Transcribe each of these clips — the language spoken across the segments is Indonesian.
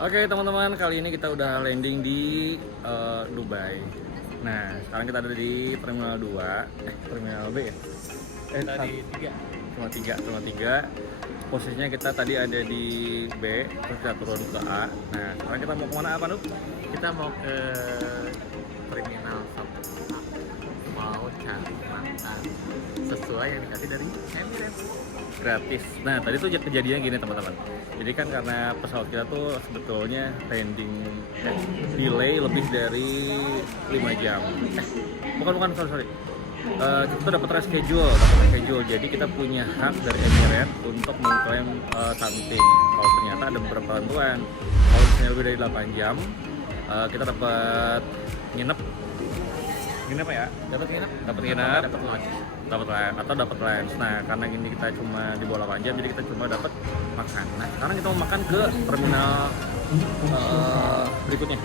Oke teman-teman, kali ini kita udah landing di Dubai. Nah, sekarang kita ada di Terminal 2, Terminal B ya? Dari 3. Terminal 3. Posisinya kita tadi ada di B, terus kita turun ke A. Nah, sekarang kita mau kemana apa, Nuk? Kita mau ke Terminal 1A. Mau cari makan sesuai yang dikasih dari Emirates. Gratis. Nah, tadi tuh kejadian gini teman-teman. Jadi kan karena pesawat kita tuh sebetulnya delay lebih dari 5 jam. Bukan, sorry. Kita tuh dapat reschedule. Jadi kita punya hak dari Emirates untuk mengklaim something. Kalau ternyata ada beberapa bantuan. Kalau misalnya lebih dari 8 jam, kita dapat nginep apa ya? Dapat nginep? Dapat nginep. Dapat lodge. Dapat lunch. Nah, karena ini kita cuma di bawah 8 jam, jadi kita cuma dapat makan. Nah, sekarang kita mau makan ke terminal berikutnya.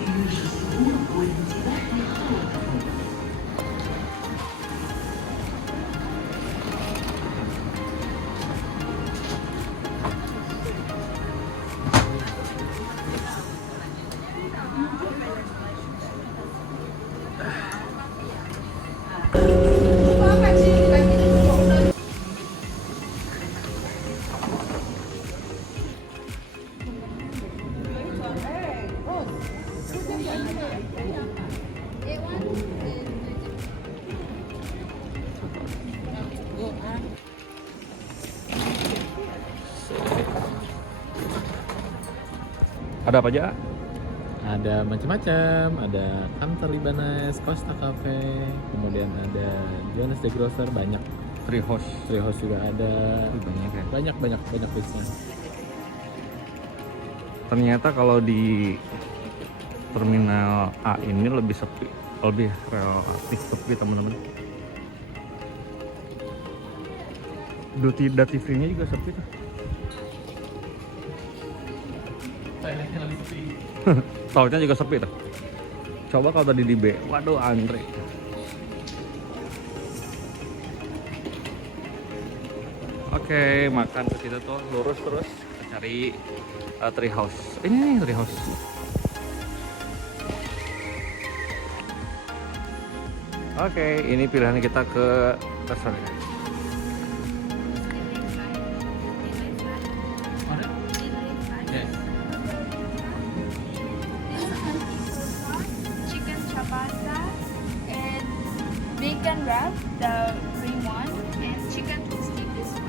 Ada apa aja? Ada macam-macam, ada Kantor Libanes, Costa Cafe, kemudian ada Jonas de Grosser, banyak. Treehouse. Treehouse juga ada. Banyak ya. Banyak bisnis. Ternyata kalau di terminal A ini lebih sepi, lebih relatif sepi teman-teman. Duty free-nya juga sepi tuh. Toiletnya lebih sepi. Toiletnya juga sepi tuh. Coba kalau tadi di B, waduh antre. Oke, makan ke situ tuh lurus terus kita cari Treehouse. Ini nih Treehouse. Oke, ini pilihan kita ke restoran. Yes. Chicken ciabatta and bacon wrap, the green one, and chicken toasty this one.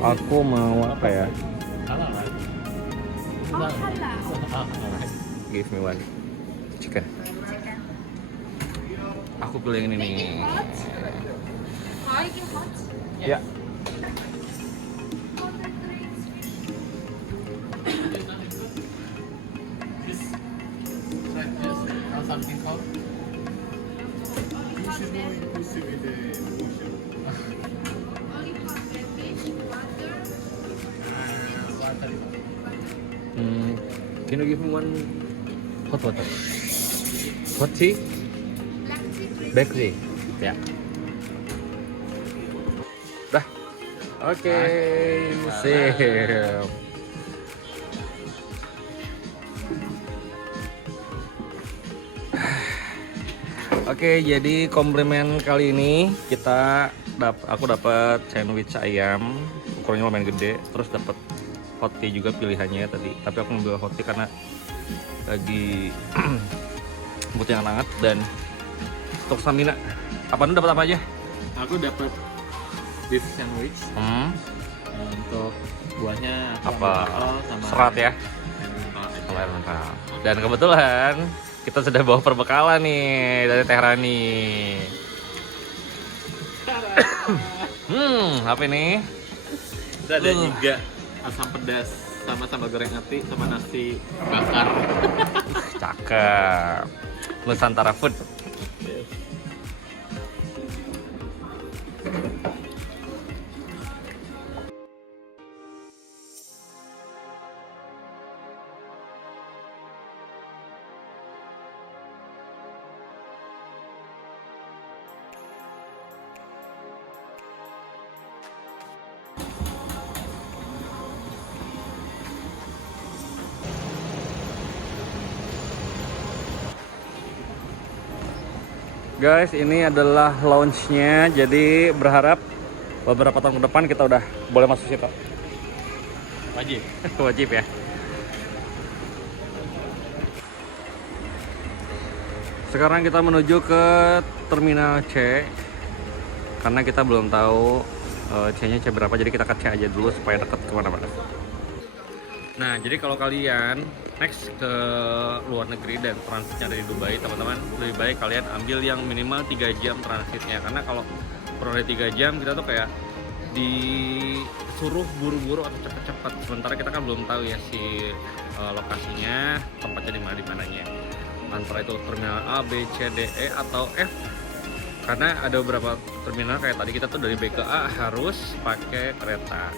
Aku mau apa ya? Halal kan? Oh, halal. Alright. Give me one chicken. Chicken. Aku pilih yang ini nih. Making hot. Making hot. Ya. Something called Only hot beverage, water. water. Can you give me one hot water? Hot tea? Black tea, green Black tea. Ya. Dah. Oke, sip. Oke, jadi komplimen kali ini aku dapat sandwich ayam, ukurannya lumayan gede, terus dapat hot tea juga pilihannya tadi. Tapi aku ngambil hot tea karena lagi butuh yang hangat. Dan untuk stamina, dapat apa aja? Aku dapat beef sandwich. Untuk buahnya aku Apa? ambil apel sama Serat ya? air mineral. Dan kebetulan kita sudah bawa perbekalan nih dari Tehrani. Apa ini? Itu ada 3 asam pedas sama sambal goreng ati sama nasi bakar. Cakep. Nusantara food. Guys, ini adalah launchnya. Jadi berharap beberapa tahun ke depan kita udah boleh masuk situ. Wajib. Wajib ya. Sekarang kita menuju ke Terminal C karena kita belum tahu C-nya C berapa, jadi kita ke C aja dulu supaya deket kemana-mana. Nah, jadi kalau kalian next ke luar negeri dan transitnya dari Dubai, teman-teman, lebih baik kalian ambil yang minimal 3 jam transitnya. Karena kalau kurang dari 3 jam kita tuh kayak disuruh buru-buru atau cepet-cepet. Sementara kita kan belum tahu ya si lokasinya, tempatnya di mananya. Antara itu terminal A, B, C, D, E atau F. Karena ada beberapa terminal kayak tadi kita tuh dari B ke A harus pakai kereta.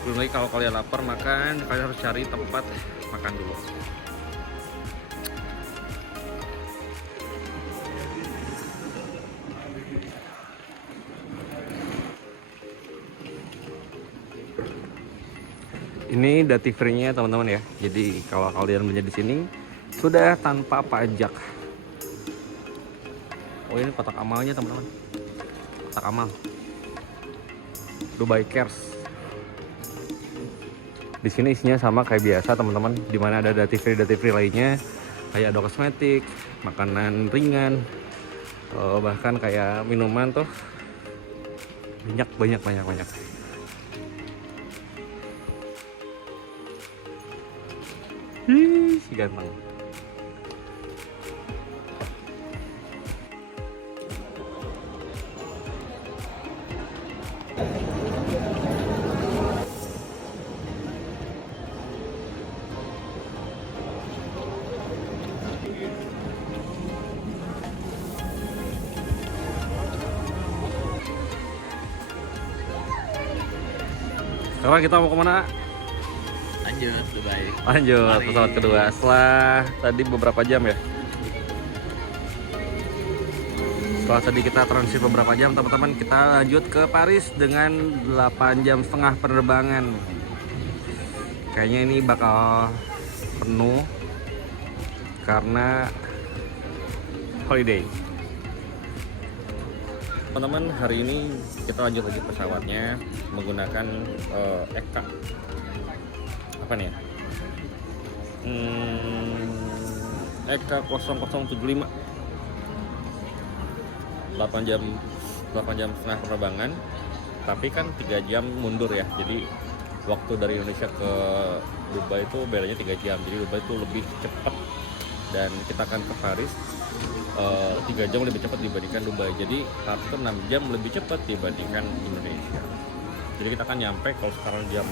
Belum lagi kalau kalian lapar makan, kalian harus cari tempat makan dulu. Ini duty free-nya teman-teman ya. Jadi kalau kalian beli di sini sudah tanpa pajak. Oh, ini kotak amalnya teman-teman. Kotak amal. Dubai Cares. Di sini isinya sama kayak biasa teman-teman, dimana ada duty free lainnya, kayak ada kosmetik, makanan ringan, bahkan kayak minuman tuh banyak. Si ganteng. Sekarang kita mau kemana? Lanjut Dubai. Lanjut Mari. pesawat kedua setelah tadi beberapa jam ya. Setelah tadi kita transit beberapa jam teman-teman, kita lanjut ke Paris dengan 8 jam setengah penerbangan. Kayaknya ini bakal penuh karena holiday. Teman-teman, hari ini kita lanjut lagi pesawatnya menggunakan EKA apa nih ya? EKA 0075. 8 jam setengah penerbangan, tapi kan 3 jam mundur ya. Jadi waktu dari Indonesia ke Dubai itu bedanya 3 jam. Jadi Dubai itu lebih cepat dan kita akan ke Paris 3 jam lebih cepat dibandingkan Dubai. Jadi Paris itu 6 jam lebih cepat dibandingkan Indonesia. Jadi kita akan nyampe, kalau sekarang jam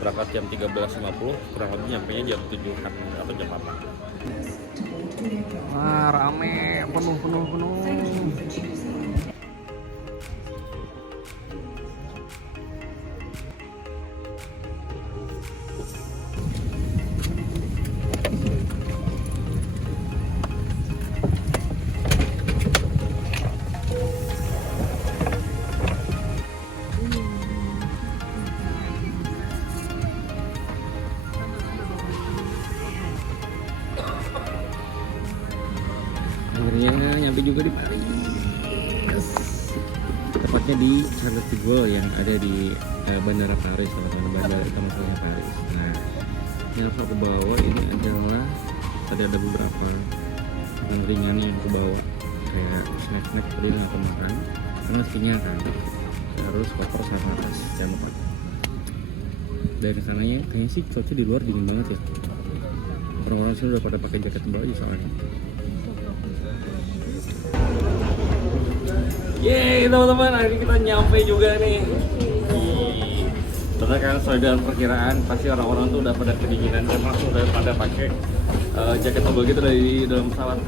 berangkat jam 13.50, kurang lebih nyampenya jam 7-an atau jam 8. Wah, rame, penuh. Akhirnya nyampe juga di Paris, tepatnya di Charles de Gaulle yang ada di Bandara Paris, teman-teman, bandara internasional Paris. Nah, yang aku bawa ini adalah tadi ada beberapa yang ringan yang aku bawa, kayak snack tadi yang aku makan karena skinya kan harus koper sama tas jumper. Dari sananya kayaknya sih cuaca di luar dingin banget ya, orang-orang sini udah pada pakai jaket tebal aja soalnya. Yeay teman-teman, akhirnya kita nyampe juga nih. Ternyata kan sesuai dengan perkiraan, pasti orang-orang tuh udah pada kedinginan dan langsung udah pada pakai jaket tebal gitu dari dalam pesawat.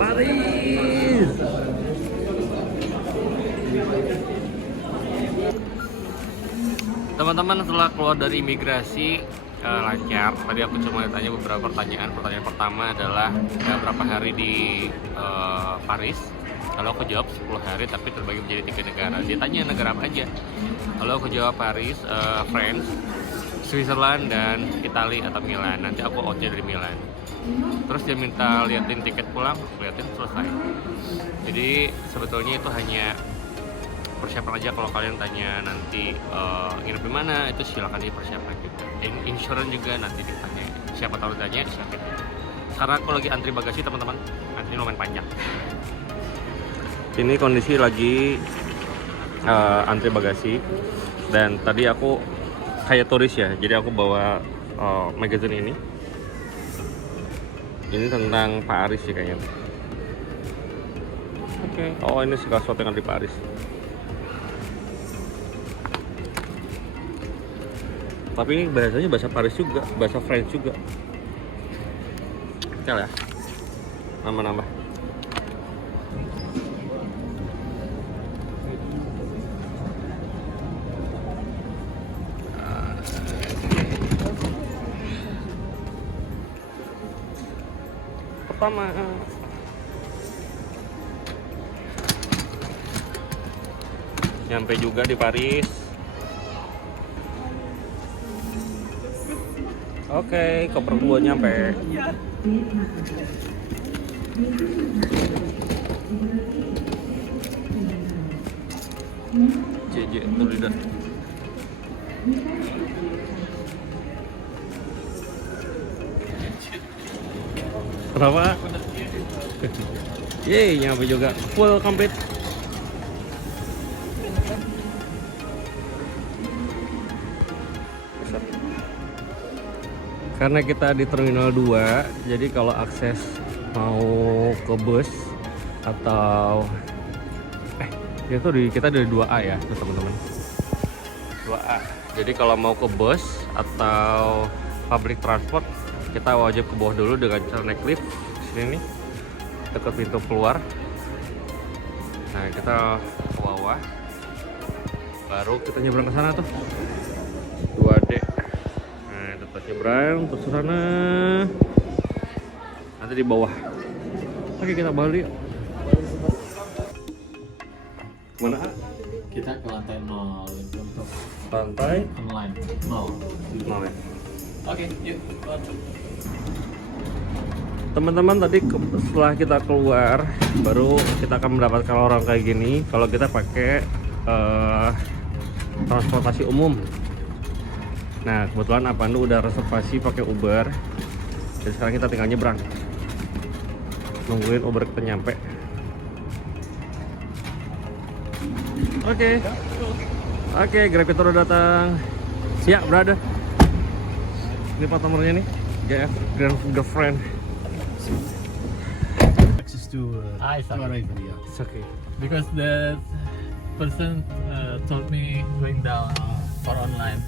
Paris. Teman-teman, setelah keluar dari imigrasi lancar. Tadi aku cuma tanya beberapa pertanyaan. Pertanyaan pertama adalah berapa hari di Paris. Kalau aku jawab 10 hari tapi terbagi menjadi 3 negara. Dia tanya negara apa aja. Kalau aku jawab Paris, France, Switzerland dan Italia atau Milan. Nanti aku outnya dari Milan. Terus dia minta liatin tiket pulang, liatin selesai. Jadi sebetulnya itu hanya persiapan aja. Kalau kalian tanya nanti nginep di mana, itu silakan dipersiapkan juga. Insurance juga nanti ditanya. Siapa tahu ditanya, siapin. Sekarang aku lagi antri bagasi teman-teman. Antri lumayan panjang. Ini kondisi lagi antri bagasi. Dan tadi aku kayak turis ya, jadi aku bawa magazine ini. Ini tentang Paris sih kayaknya. Oke. Oh, ini segala sesuatu yang ada di Paris. Tapi ini bahasanya bahasa Paris juga, bahasa French juga. Oke ya. Nambah-nambah. Pertama nyampe juga di Paris. Oke, koper gua nyampe. JJ tuh lidah. Kenapa? Yeay, nyampe juga. Full complete. Karena kita di Terminal 2, jadi kalau akses mau ke bus atau kita dari 2A ya, teman-teman. 2A. Jadi kalau mau ke bus atau public transport, kita wajib ke bawah dulu dengan cara naik lift. Sini nih, dekat pintu keluar. Nah, kita ke bawah, baru kita nyebrang ke sana tuh. 2D. Nah, tetap nyebrang terus ke sana. Nanti di bawah. Oke, kita balik. Mana? Kita ke lantai 0 untuk Lantai online 0. ya. Oke, yuk. Teman-teman, tadi setelah kita keluar baru kita akan mendapatkan orang kayak gini kalau kita pakai transportasi umum. Nah, kebetulan Apandu udah reservasi pakai Uber. Jadi sekarang kita tinggal nyebrang, nungguin Uber kita nyampe. Oke, Grab udah datang. Siap, brother. Ini plat nomornya nih, GF Girlfriend. Access to It's to okay. arrival, yeah. It's okay. Because the person told me going down for online.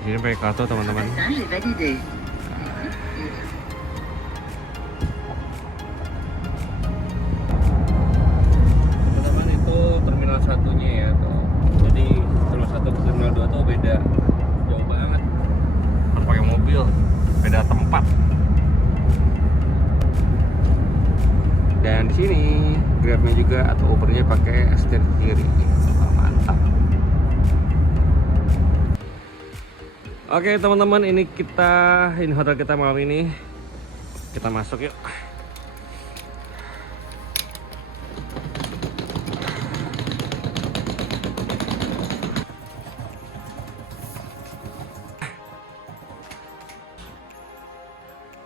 Ini pakai kartu teman-teman. Message est validé. Teman-teman, itu terminal satunya ya tuh. Jadi terminal 1 ke terminal 2 tuh beda, jauh banget. Harus pakai mobil, beda tempat. Dan di sini Grabnya juga atau Ubernya pakai setir kiri. Oh, mantap. Oke teman-teman, ini hotel kita malam ini. Kita masuk yuk.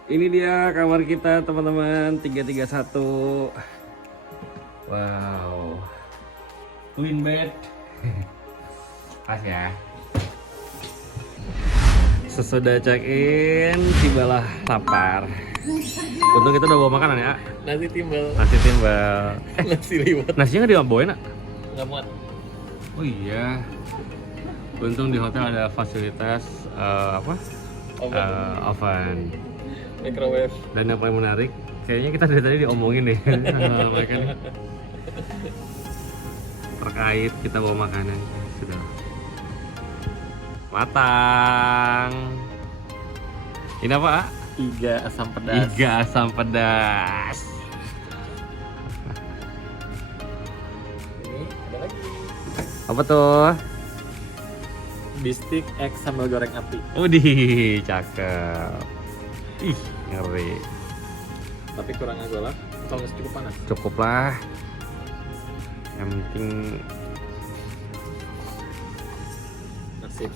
Ini dia kamar kita teman-teman, 331. Wow, twin bed. Pas ya. Sesudah check-in, tibalah lapar. Untung kita udah bawa makanan ya. Nasi timbal, Nasi timbal. nasi liwet. Nasinya nggak dibawain, nak? Nggak muat. Oh iya. Untung di hotel ada fasilitas oven. Microwave. Dan yang paling menarik, kayaknya kita dari tadi diomongin deh mereka nih. Terkait kita bawa makanan. Sudah matang. Ini apa? Iga asam pedas. Iga asam pedas. lagi. Apa tuh? Bistik egg sambal goreng api. Udih, cakep. Ih, ngeri. Tapi kurang agak lah. Kalau nggak cukup panas. Cukup lah. Yang penting Nasib.